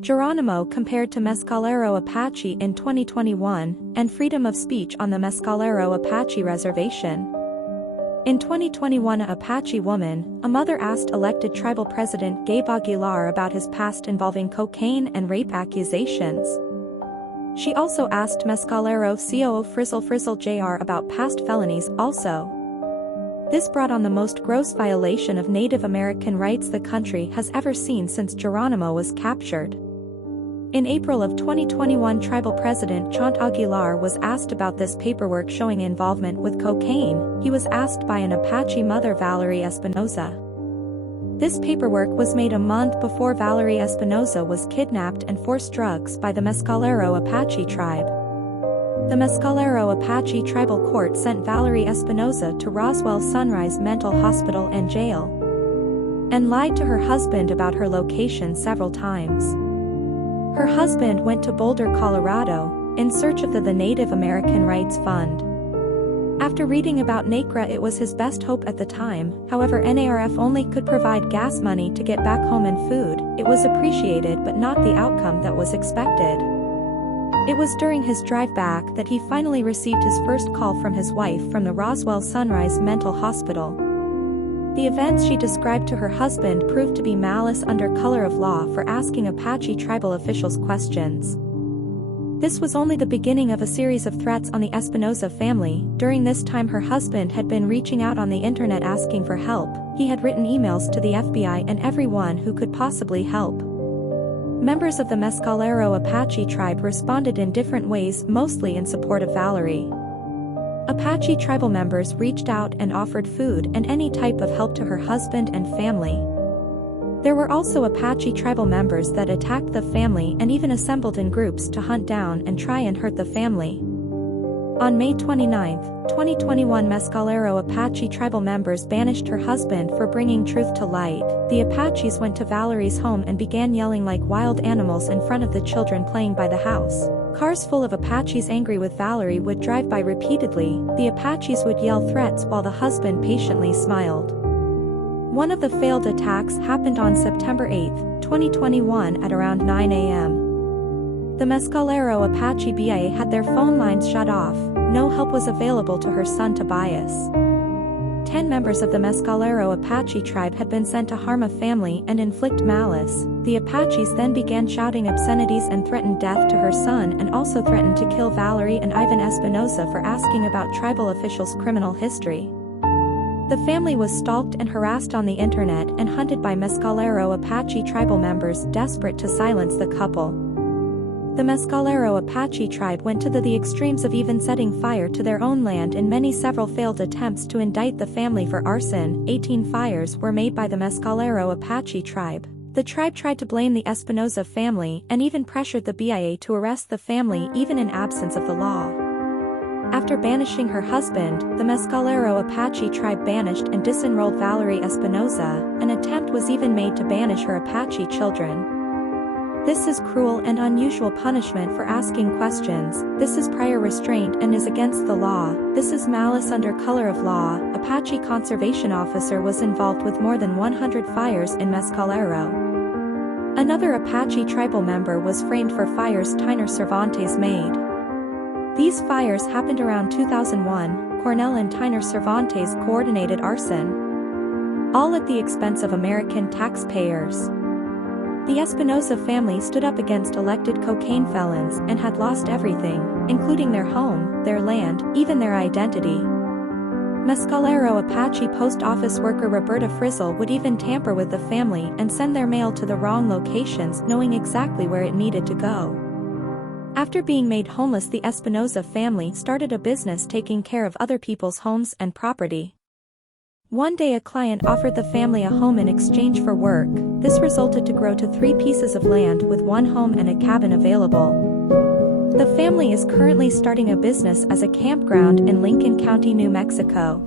Geronimo compared to Mescalero Apache in 2021, and freedom of speech on the Mescalero Apache Reservation. In 2021, a Apache woman, a mother asked elected tribal president Gabe Aguilar about his past involving cocaine and rape accusations. She also asked Mescalero COO Frizzle Jr. about past felonies also. This brought on the most gross violation of Native American rights the country has ever seen since Geronimo was captured. In April of 2021, tribal president Chant Aguilar was asked about this paperwork showing involvement with cocaine. He was asked by an Apache mother, Valerie Espinoza. This paperwork was made a month before Valerie Espinoza was kidnapped and forced drugs by the Mescalero Apache tribe. The Mescalero Apache tribal court sent Valerie Espinoza to Roswell Sunrise Mental Hospital and jail, and lied to her husband about her location several times. Her husband went to Boulder, Colorado, in search of the Native American Rights Fund. After reading about NACRA, it was his best hope at the time. However, NARF only could provide gas money to get back home and food. It was appreciated but not the outcome that was expected. It was during his drive back that he finally received his first call from his wife from the Roswell Sunrise Mental Hospital. The events she described to her husband proved to be malice under color of law for asking Apache tribal officials questions. This was only the beginning of a series of threats on the Espinoza family. During this time, her husband had been reaching out on the internet asking for help. He had written emails to the FBI and everyone who could possibly help. Members of the Mescalero Apache tribe responded in different ways, mostly in support of Valerie. Apache tribal members reached out and offered food and any type of help to her husband and family. There were also Apache tribal members that attacked the family and even assembled in groups to hunt down and try and hurt the family. On May 29, 2021, Mescalero Apache tribal members banished her husband for bringing truth to light. The Apaches went to Valerie's home and began yelling like wild animals in front of the children playing by the house. Cars full of Apaches angry with Valerie would drive by repeatedly. The Apaches would yell threats while the husband patiently smiled. One of the failed attacks happened on September 8, 2021 at around 9 a.m. The Mescalero Apache BIA had their phone lines shut off. No help was available to her son Tobias. 10 members of the Mescalero Apache tribe had been sent to harm a family and inflict malice. The Apaches then began shouting obscenities and threatened death to her son, and also threatened to kill Valerie and Ivan Espinoza for asking about tribal officials' criminal history. The family was stalked and harassed on the internet and hunted by Mescalero Apache tribal members desperate to silence the couple. The Mescalero Apache tribe went to the extremes of even setting fire to their own land in several failed attempts to indict the family for arson. 18 fires were made by the Mescalero Apache tribe. The tribe tried to blame the Espinoza family and even pressured the BIA to arrest the family even in absence of the law. After banishing her husband, the Mescalero Apache tribe banished and disenrolled Valerie Espinoza. An attempt was even made to banish her Apache children. This is cruel and unusual punishment for asking questions. This is prior restraint and is against the law. This is malice under color of law. Apache conservation officer was involved with more than 100 fires in Mescalero. Another Apache tribal member was framed for fires Tyner Cervantes made. These fires happened around 2001. Cornell and Tyner Cervantes coordinated arson, all at the expense of American taxpayers. The Espinoza family stood up against elected cocaine felons and had lost everything, including their home, their land, even their identity. Mescalero Apache post office worker Roberta Frizzle would even tamper with the family and send their mail to the wrong locations, knowing exactly where it needed to go. After being made homeless, the Espinoza family started a business taking care of other people's homes and property. One day a client offered the family a home in exchange for work. This resulted to grow to 3 pieces of land with 1 home and a cabin available. The family is currently starting a business as a campground in Lincoln County, New Mexico.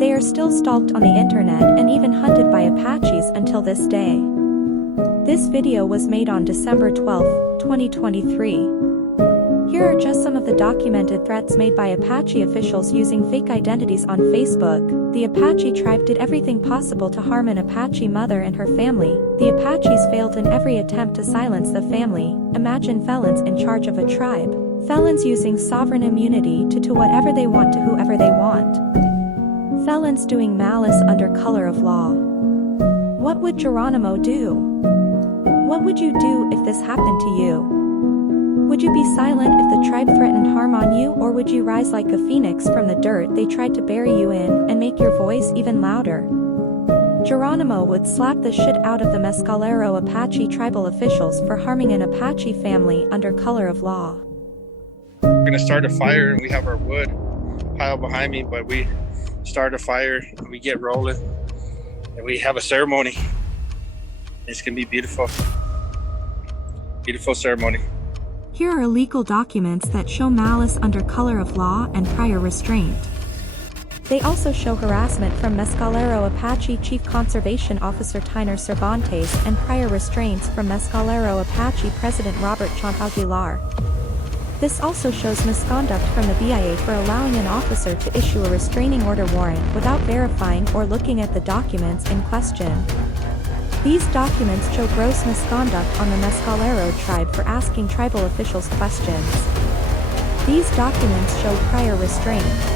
They are still stalked on the internet and even hunted by Apaches until this day. This video was made on December 12, 2023. Here are just some of the documented threats made by Apache officials using fake identities on Facebook. The Apache tribe did everything possible to harm an Apache mother and her family. The Apaches failed in every attempt to silence the family. Imagine felons in charge of a tribe. Felons using sovereign immunity to do whatever they want to whoever they want. Felons doing malice under color of law. What would Geronimo do? What would you do if this happened to you? Would you be silent if the tribe threatened harm on you, or would you rise like a phoenix from the dirt they tried to bury you in and make your voice even louder? Geronimo would slap the shit out of the Mescalero Apache tribal officials for harming an Apache family under color of law. We're gonna start a fire and we have our wood pile behind me, but we start a fire and we get rolling and we have a ceremony. It's gonna be beautiful. Beautiful ceremony. Here are legal documents that show malice under color of law and prior restraint. They also show harassment from Mescalero Apache Chief Conservation Officer Tyner Cervantes and prior restraints from Mescalero Apache President Robert Chant Aguilar. This also shows misconduct from the BIA for allowing an officer to issue a restraining order warrant without verifying or looking at the documents in question. These documents show gross misconduct on the Mescalero tribe for asking tribal officials questions. These documents show prior restraint.